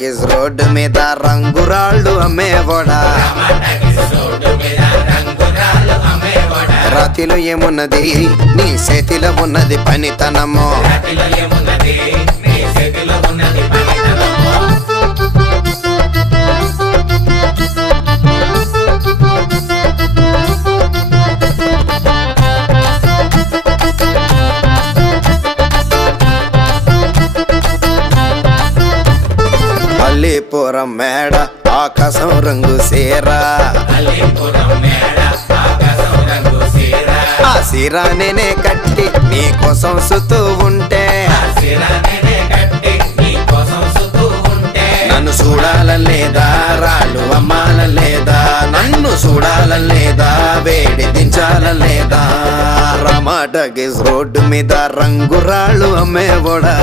Road మీద రంగురాళ్ళు అమ్మేవోడా, రాతిలో ఏమున్నది నీ చేతిలో ఉన్నది పనితనము. అల్లీపురం మేడ ఆకాశం రంగు సీరా, ఆ సీరా నేనే కట్టి నీ కోసం సుతూ ఉంటే, నన్ను చూడాలలేదా రాళ్ళు అమ్మాలలేదా, నన్ను చూడాలలేదా వేడి దించాలలేదా. రమాటకి రోడ్డు మీద రంగురాళ్ళు అమ్మేవోడా.